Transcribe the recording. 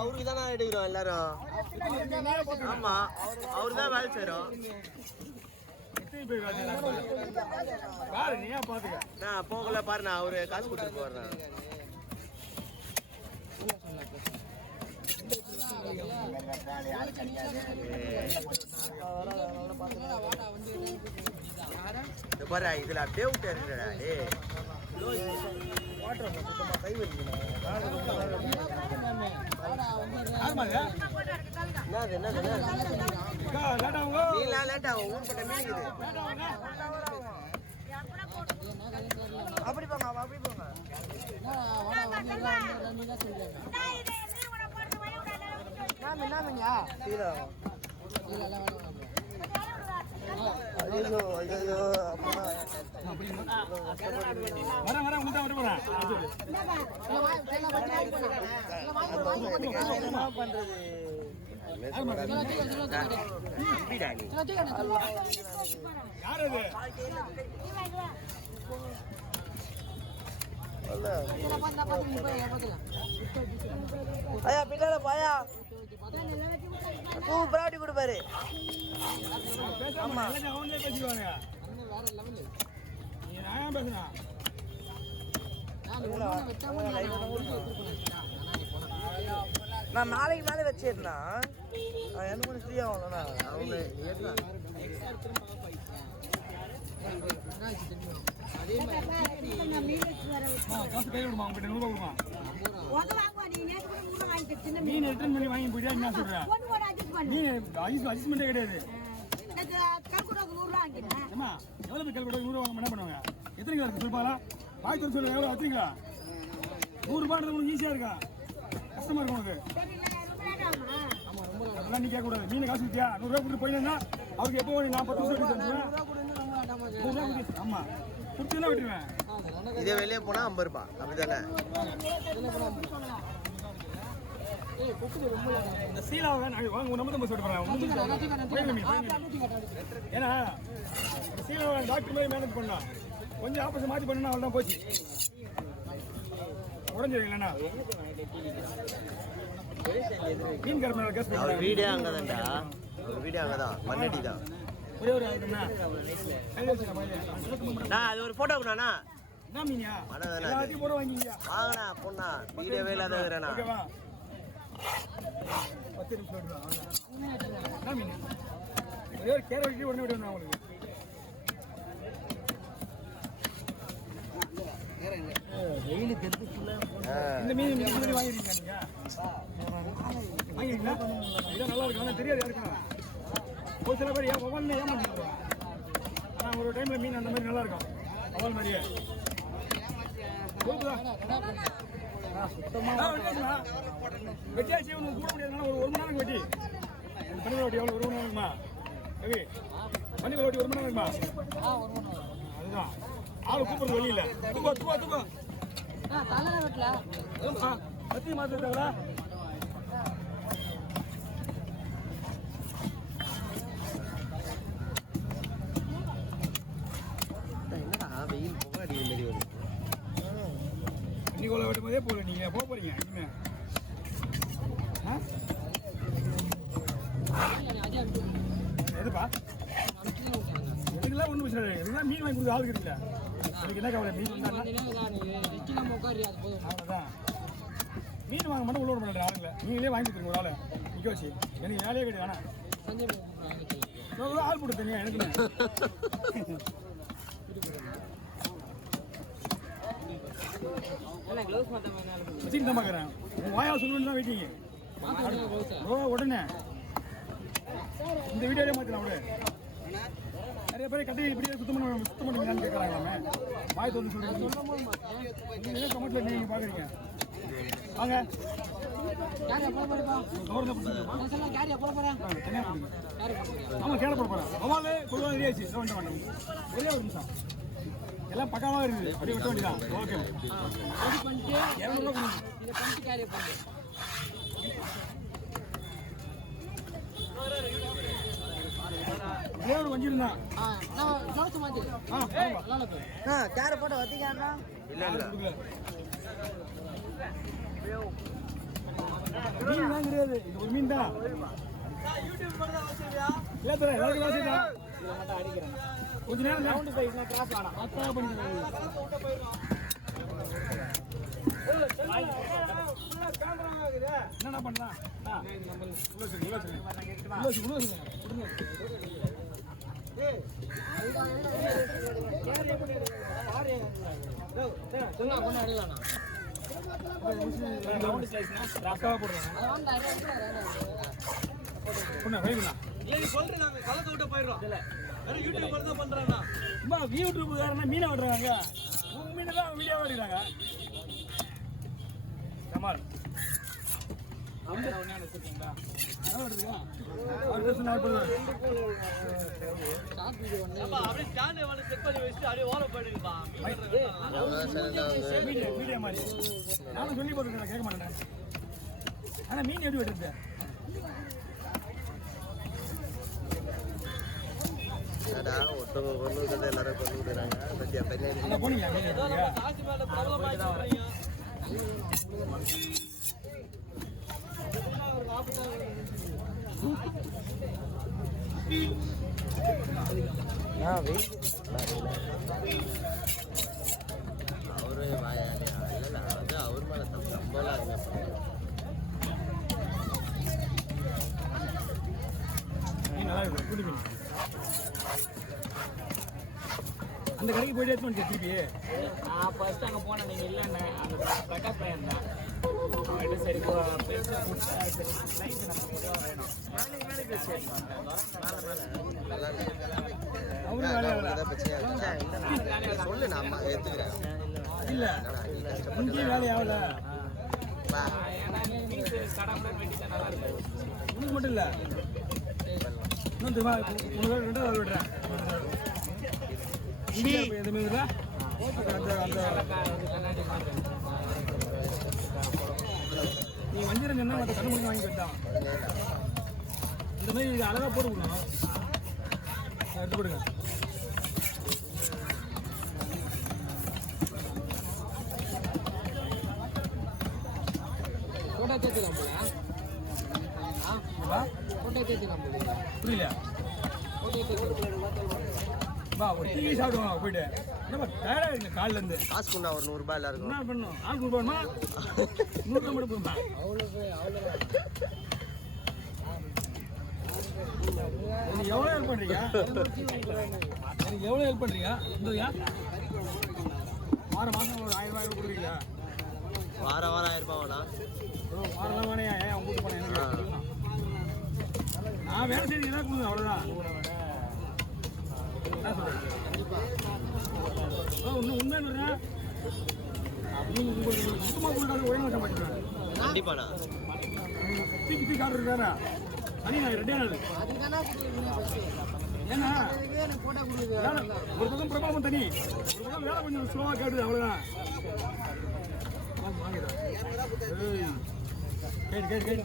அவருக்கு தானே எடுக்கிறோம் எல்லாரும். ஆமா அவரு தான் வேலை செய்யறோம். போகல பாருண்ணா, அவரு காசு கொடுத்துட்டு போறேன். பாரு இதுல அப்படியே விட்டு இருக்குடா. கை அப்படி போங்க அப்படி போங்க. ஐயா பின்னால பாயா சூப்பரா அப்படி கொடுப்பாரு. நான் நாளைக்கு மேலே வச்சிருந்தா என்ன கொஞ்சம் ஃப்ரீ ஆகணும்ண்ணா. அவங்க மீன் ரிட்டர்ன் பண்ணி வாங்கி போயிட்டா என்ன சொல்றேன்? மீன் அட்ஜஸ்ட்மெண்ட்டே கிடையாது. எவ்வளவு கல்கூட 100 ரூபா என்ன பண்ணுவாங்க? எத்தனை கிலோ இருக்கு சொல்லுப்பாங்களா? வாய்ப்பு சொல்லுங்க. எவ்வளோ எத்தனை 100 ரூபாய் உங்களுக்கு ஈஸியா இருக்கா? கஷ்டமா இருக்கும் உனக்கு. அதெல்லாம் நீ கேட்க கூடாது. மீன் காசு கொடுத்தியா 100 ரூபா கொடுத்து போயினா அவருக்கு எப்போ நான் 10 வருஷம் கொடுத்துருவேன். 100 ரூபா கொடுத்து ஆமா கொடுத்துலாம் விட்டுருவேன். இதே வெளியே போனா 50 ரூபாய் அப்படிதானே? இந்த சீலாவை வாங்க நம்ம தான் சொல்லிட்டு ஏன்னா சீலாவை டாக்டர் மாதிரி மேனேஜ் பண்ணலாம். கொஞ்சம் ஆப்போசிட் மாற்றி பண்ணா அவள் தான் போச்சு உடஞ்சிரு. இல்லைன்னா மீன் கருப்பு வீடியோ அங்கதான்டா. வீடியோ அங்கதான் மண்ணடி தான். அது ஒரு போட்டோ கொடுண்ணா. வாங்கண்ணா பொண்ணா வீடியோவே இல்லாத வேறண்ணா. 10 நிமிஷம் கேர வச்சு உடனே விடுவேன் உங்களுக்கு. இந்த மீன் வாங்கிருக்கீங்க நீங்க வாங்கிருக்கீங்களா? நல்லா இருக்கு. ஆனால் தெரியாது யாருக்குண்ணா. ஒரு சில பேர் ஒவ்வொன்று ஏமாந்துருக்கோம். ஆனால் ஒரு டைமில் மீன் அந்த மாதிரி நல்லா இருக்கும். அவள் மாதிரியே வெட்டியாச்சு ஒன்று கூட முடியாதுன்னா ஒரு மணி நேரம் வெட்டி பனிக்கல் வெட்டி எவ்வளோ 1 மணி நேரம் இருக்குமா? ரவி பனிக்கல் வெட்டி 1 மணி நேரம் இருக்குமா? அதுதான் ஆள் கூப்பிடுறது வெளியில. தூக்கம் கத்தி மாத்திட்டாங்களா? வெயில் போக அடிக்கிற மாதிரி வருது. இன்னைக்கு வெட்டும் போதே போகல. நீங்க போக போறீங்க இனிமே எதுப்பா? எனக்குலாம் ஒன்றும் பிரச்சனை இல்லை. எதுனா மீன் வாங்கி கொடுத்து ஆளுக்கு இருக்குல்ல. எனக்கு என்ன கவலை? மீன் அவ்வளோதான். மீன் வாங்க மட்டும் உள்ள விட மாட்டேன் ஆளுங்களை. நீங்களே வாங்கி கொடுத்துருங்க ஒரு ஆளை நிற்க வச்சு. எனக்கு வேலையே கிடையாது. வேணா ஆள் போட்டு தனியா எனக்கு வச்சுட்டு தான் பார்க்குறேன். உங்கள் வாயா சொல்லணும்னு தான் வெயிட்டிங்க. உடனே இந்த வீடியோவே மாற்றலாம். அப்படியே நிறைய பேர் கட்டி இப்படியே சுத்தம் பண்ணுவீங்களான்னு கேட்குறாங்களாமே. வாய் தோல்வி சொல்லுங்க. நீங்கள் கமெண்ட்டில் நீங்கள் பார்க்குறீங்க. வாங்க ஆமாம் கேட போட போகிறேன். அவாலே கொள்வா ரெடியாச்சு. வேண்டாம் ஒரே ஒரு நிமிஷம். எல்லாம் பக்காவாக இருக்குது. அப்படியே விட்ட வேண்டியதான். ஓகே 200 ரூபா கொடுங்க. தேவர் வஞ்சிருந்தான் கேர போட்டு வத்திக்காண்ணா இல்லை இல்லை மீன் தான் கிடையாது இது ஒரு மீன் தான் இல்லை தர எல்லாருக்கும் வாசிட்டா கொஞ்ச நேரம் ரவுண்டு போயிட்டு கிராஸ் ஆனா அப்பா பண்ணிக்கலாம் என்னடா பண்ணலாம் யூடியூப்காரனா மீனை விடுறாங்க உங்க மீனை தான் வீடியோ விடுறாங்க கமால் மீடியா மாதிரி நானும் சொல்லி போட்டுருக்கேன் கேட்க மாட்டேன் ஆனா மீன் எப்படி விட்டுருந்தேன் ஒருத்தவங்க கொண்டு எல்லாரும் கொண்டு விடுறாங்க பத்தியா பையன் போனீங்களா அவரு வாயாலியா இல்லை அது அவர் மேலே தப்பு நம்மளாம் இருங்க நல்லா இருக்கும் புது மீன் அந்த கடைக்கு போயிட்டு எடுத்து வந்து திருப்பி நான் ஃபர்ஸ்ட் அங்கே போனேன் நீங்கள் இல்லைண்ணே அந்த பிரகாஷ் பையன் தான் சரி பேச சொல்லு நான் ஏற்றுக்கிறேன் இல்லை இங்கேயும் வேலையாகல உனக்கு மட்டும் இல்லை இன்னும் தெரியுமா உனக்கு ரெண்டாவது விடுறேன் எதுவுமே இல்லை நீ வஞ்சிரம் சொன்னா மற்ற கண்ணு முடிஞ்சு வாங்கி போயிட்டான் இந்த மாதிரி இது அழகாக போட்டு கொடுக்கணும் எடுத்து கொடுங்க ஃபோட்டோ தேர்த்திக்கலாம் ஃபோட்டோ தேர்த்திக்கலாம் புரியல வா ஒரு டீ சாப்பிடுவாங்க போயிட்டு என்னப்பா டயர்டாக இருக்கு காலில் இருந்து காசு கொண்டா ஒரு 100 ரூபாய் எல்லாருக்கும் என்ன பண்ணணும் ஆள் கொடுப்பாருமா 100 ரூபாய் மட்டும் போதுமா எனக்கு எவ்வளோ ஹெல்ப் பண்ணுறீங்க எனக்கு எவ்வளோ ஹெல்ப் பண்ணுறீங்க இந்தயா வாரம் மாதம் ஒரு 1000 ரூபாய் கொடுக்குறீங்களா வாரம் 1000 ரூபாய் வேணா வாரம் வானே ஏன் அவங்க கூட்டு போனேன் எனக்கு நான் வேலை செய்யறீங்கன்னா கொடுங்க அவ்வளோதான் என்ன சொல்கிறேன் இன்னும் உண்மையா உங்களுக்கு சுத்தமாக கொடுத்தாலும் ஒழுங்கு வச்ச மாட்டேங்கிறாங்க கண்டிப்பாண்ணா தீ காட்டு இருக்காரா அனி நான் ரெடியானது ஏன்னா ஒரு பக்கம் பிரபாவம் தனி ஒரு பக்கம் வேலை கொஞ்சம் ஸ்லோவாக கேட்டுது அவ்வளோதான் வாங்கிடுறேன் கேட்டு